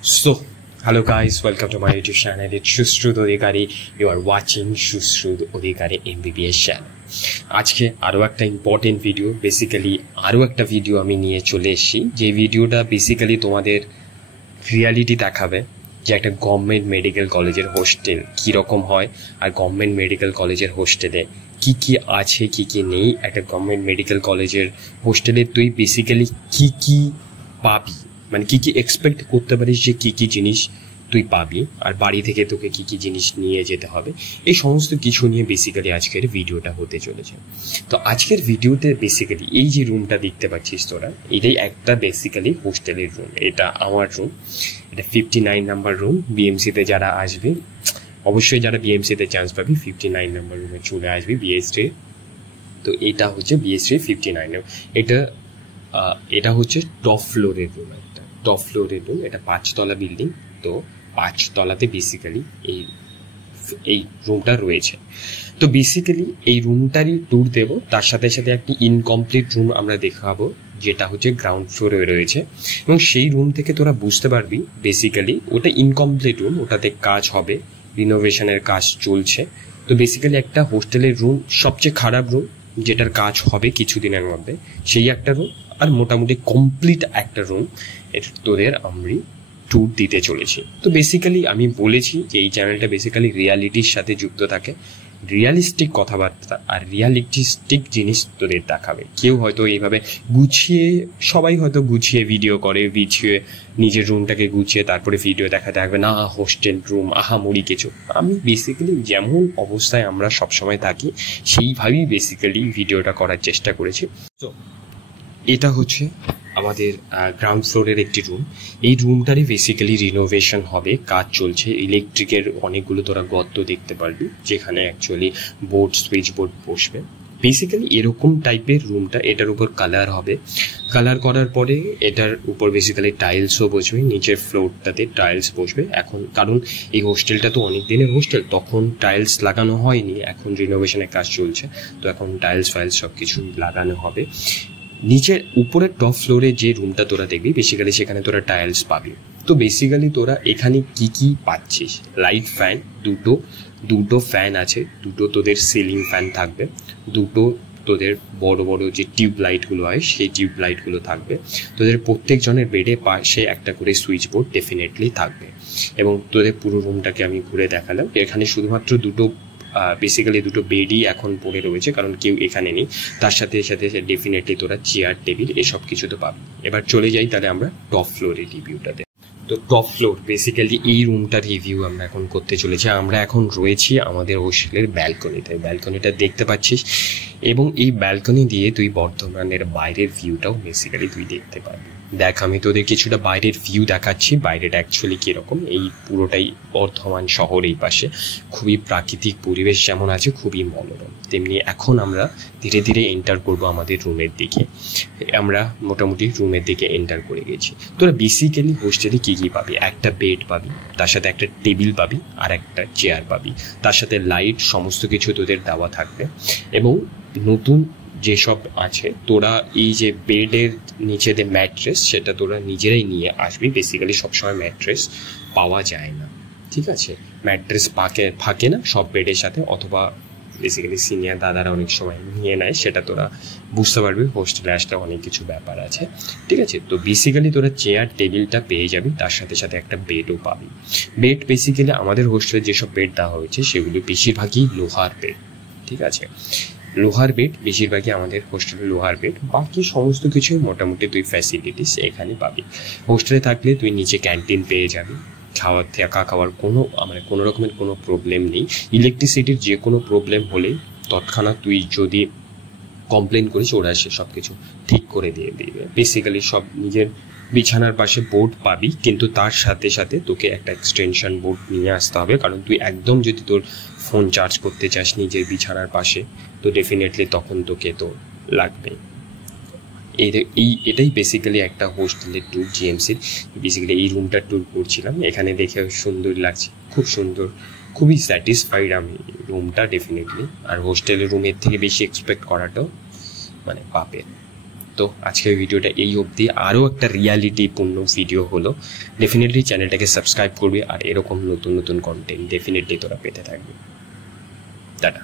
So, hello guys, welcome to my YouTube channel. It's Shushrut Odhikari. You are watching Shushrut Odhikari MBBS channel. আজকে আরো একটা important video, basically আরো একটা video আমি নিয়ে চলে এসেছি, যে ভিডিওটা বেসিক্যালি তোমাদের রিয়ালিটি দেখাবে যে একটা গভর্নমেন্ট মেডিকেল কলেজের হোস্টেল কি রকম হয়, আর গভর্নমেন্ট মেডিকেল কলেজের হোস্টেলে কি কি আছে কি কি নেই। একটা গভর্নমেন্ট মেডিকেল কলেজের হোস্টেলে তুই বেসিক্যালি কি কি পাবি, মানে কি কি এক্সপেক্ট করতে পারিস, যে কি কি জিনিস তুই পাবি, আর বাড়ি থেকে তোকে কি কি জিনিস নিয়ে যেতে হবে, এই সমস্ত কিছু নিয়ে বেসিক্যালি আজকের ভিডিওটা হতে চলেছে। তো আজকের ভিডিওতে বেসিক্যালি এই যে রুমটা দেখতে পাচ্ছিস তোরা, এটাই একটা বেসিক্যালি হোস্টেলের রুম। এটা আমার রুম, এটা 59 নাম্বার রুম। বিএমসিতে যারা আসবে, অবশ্যই যারা বিএমসিতে চান্স পাবি 59 নাম্বার রুমে চলে আসবি বিএস3। তো এটা হচ্ছে বিএস3 59। এটা হচ্ছে টপ ফ্লোরের রুম, একটা টপ ফ্লোরের রুম। এটা 5 তলা বিল্ডিং, তো 5 তলাতে বেসিক্যালি এই রুমটা রয়েছে। তো বেসিক্যালি এই রুমটারই ট্যুর দেবো, তার সাথে সাথে একটি ইনকমপ্লিট রুম আমরা দেখাবো, যেটা হচ্ছে গ্রাউন্ড ফ্লোরে রয়েছে। এবং সেই রুম থেকে তোরা বুঝতে পারবি বেসিক্যালি ওটা ইনকমপ্লিট রুম, ওটাতে কাজ হবে, রিনোভেশনের কাজ চলছে। তো বেসিক্যালি একটা হোস্টেলের রুম সবচেয়ে খারাপ রুম, যেটার কাজ হবে কিছুদিনের মধ্যে, সেই একটা রুম। আর মোটামুটি কমপ্লিট একটা রুম তোদের আমি ট্যুর দিতে চলেছি। তো বেসিক্যালি আমি বলেছি যে এই চ্যানেলটা বেসিক্যালি রিয়ালিটির সাথে যুক্ত থাকে, রিয়ালিস্টিক কথাবার্তা আর রিয়ালিস্টিক জিনিস তোদের দেখাবে। কেউ হয়তো এইভাবে গুছিয়ে, সবাই হয়তো গুছিয়ে ভিডিও করে, গুছিয়ে নিজের রুমটাকে গুছিয়ে তারপরে ভিডিও দেখাতে থাকবে, না হোস্টেল রুম আহামরি কিছু। আমি বেসিক্যালি যেমন অবস্থায় আমরা সবসময় থাকি সেইভাবেই বেসিক্যালি ভিডিওটা করার চেষ্টা করেছি। তো এটা হচ্ছে আমাদের গ্রাউন্ড ফ্লোরের একটি রুম। এই রুমটারই বেসিক্যালি রিনোভেশন হবে, কাজ চলছে। ইলেকট্রিকের অনেকগুলো তোরা গর্ত দেখতে পারবি, যেখানে অ্যাকচুয়ালি বোর্ড, সুইচ বোর্ড বসবে। বেসিক্যালি এরকম টাইপের রুমটা, এটার উপর কালার হবে। কালার করার পরে এটার উপর বেসিক্যালি টাইলসও বসবে, নিচের ফ্লোরটাতে টাইলস বসবে। এখন কারণ এই হোস্টেলটা তো অনেক দিনের হোস্টেল, তখন টাইলস লাগানো হয়নি, এখন রিনোভেশনের কাজ চলছে, তো এখন টাইলস ফাইলস সব কিছু লাগানো হবে। নিচের উপরের টপ ফ্লোরে যে রুমটা তোরা দেখবি বেসিক্যালি সেখানে তোরা টাইলস পাবি। তো বেসিক্যালি তোরা এখানে কি কি পাচ্ছিস, লাইট ফ্যান দুটো ফ্যান আছে, দুটো তোদের সিলিং ফ্যান থাকবে, দুটো তোদের বড় বড় যে টিউব লাইটগুলো হয় সেই টিউব লাইটগুলো থাকবে। তোদের প্রত্যেকজনের বেডে পাশে একটা করে সুইচ বোর্ড ডেফিনেটলি থাকবে। এবং তোদের পুরো রুমটাকে আমি ঘুরে দেখালাম। এখানে শুধুমাত্র বেসিক্যালি দুটো বেডই এখন পড়ে রয়েছে, কারণ কেউ এখানে নেই। তার সাথে সাথে ডেফিনেটলি তোরা চেয়ার টেবিল এসব কিছু তো পাবি। এবার চলে যাই তাহলে আমরা টপ ফ্লোরের রিভিউটাতে। তো টপ ফ্লোর বেসিক্যালি এই রুমটার রিভিউ আমরা এখন করতে চলেছি। আমরা এখন রয়েছি আমাদের হোস্টেলের ব্যালকনিতে, ব্যালকনিটা দেখতে পাচ্ছিস, এবং এই ব্যালকনি দিয়ে তুই বর্ধমানের বাইরের ভিউটাও বেসিক্যালি তুই দেখতে পারবি। দেখ, আমি তোদের কিছুটা বাইরের ভিউ দেখাচ্ছি, বাইরেটা অ্যাকচুয়ালি কীরকম। এই পুরোটাই বর্ধমান শহর, এই পাশে খুবই প্রাকৃতিক পরিবেশ যেমন আছে, খুবই মনোরম, তেমনি এখন আমরা ধীরে ধীরে এন্টার করব আমাদের রুমের দিকে। আমরা মোটামুটি রুমের দিকে এন্টার করে গেছি। তোরা বেসিক্যালি হোস্টেলে কী কী পাবি, একটা বেড পাবি, তার সাথে একটা টেবিল পাবি, আর একটা চেয়ার পাবি, তার সাথে লাইট, সমস্ত কিছু তোদের দেওয়া থাকবে। এবং নতুন যেসব আছে, তোরা এই যে বেডের নিচে যে ম্যাট্রেস, সেটা তোরা নিজেরাই নিয়ে আসবি। বেসিক্যালি সবসময় ম্যাট্রেস পাওয়া যায় না, ঠিক আছে, ম্যাট্রেস থাকে না সব বেডের সাথে, অথবা বেসিক্যালি সিনিয়র দাদারা অনেক সময় নিয়ে নেয়, সেটা তোরা বুঝতে পারবি। হোস্টেলে আসলে অনেক কিছু ব্যাপার আছে, ঠিক আছে। তো বেসিক্যালি তোরা চেয়ার টেবিলটা পেয়ে যাবি, তার সাথে সাথে একটা বেডও পাবি। বেড বেসিক্যালি আমাদের হোস্টেলে যেসব বেড দেওয়া হয়েছে সেগুলি বেশিরভাগই লোহার বেড, ঠিক আছে, লোহার বেড বেশিরভাগই আমাদের হোস্টেলে লোহার বেড। বাকি সমস্ত কিছু মোটামুটি তুই ফ্যাসিলিটিস এখানে পাবি। হোস্টেলে থাকলে তুই নিচে ক্যান্টিন পেয়ে যাবি, খাওয়ার কোনো রকমের কোনো প্রবলেম নেই। ইলেকট্রিসিটির যে কোনো প্রবলেম হলে তৎক্ষণাৎ তুই যদি কমপ্লেন করিস, ওরা এসে সব কিছু ঠিক করে দিয়ে দিবে। বেসিক্যালি সব নিজের বিছানার পাশে বোর্ড পাবি, কিন্তু তার সাথে সাথে তোকে একটা এক্সটেনশন বোর্ড নিয়ে আসতে হবে, কারণ তুই একদম যদি তোর ফোন চার্জ করতে চাস নিজের বিছানার পাশে, তো ডেফিনেটলি তখন তোকে তো লাগবে। এটাই বেসিক্যালি একটা হোস্টেলের ট্যুর জিএমসির। বেসিক্যালি এই রুমটার ট্যুর করছিলাম, এখানে দেখে সুন্দর লাগছে, খুব সুন্দর, খুবই স্যাটিসফাইড আমি রুমটা ডেফিনেটলি। আর হোস্টেলের রুমের থেকে বেশি এক্সপেক্ট করাটাও মানে পাপের। তো আজকের ভিডিওটা এই অবধি। আরও একটা রিয়ালিটিপূর্ণ ভিডিও হলো। ডেফিনেটলি চ্যানেলটাকে সাবস্ক্রাইব করবে আর এরকম নতুন নতুন কন্টেন্ট ডেফিনেটলি তোরা পেতে থাকবে। টাটা।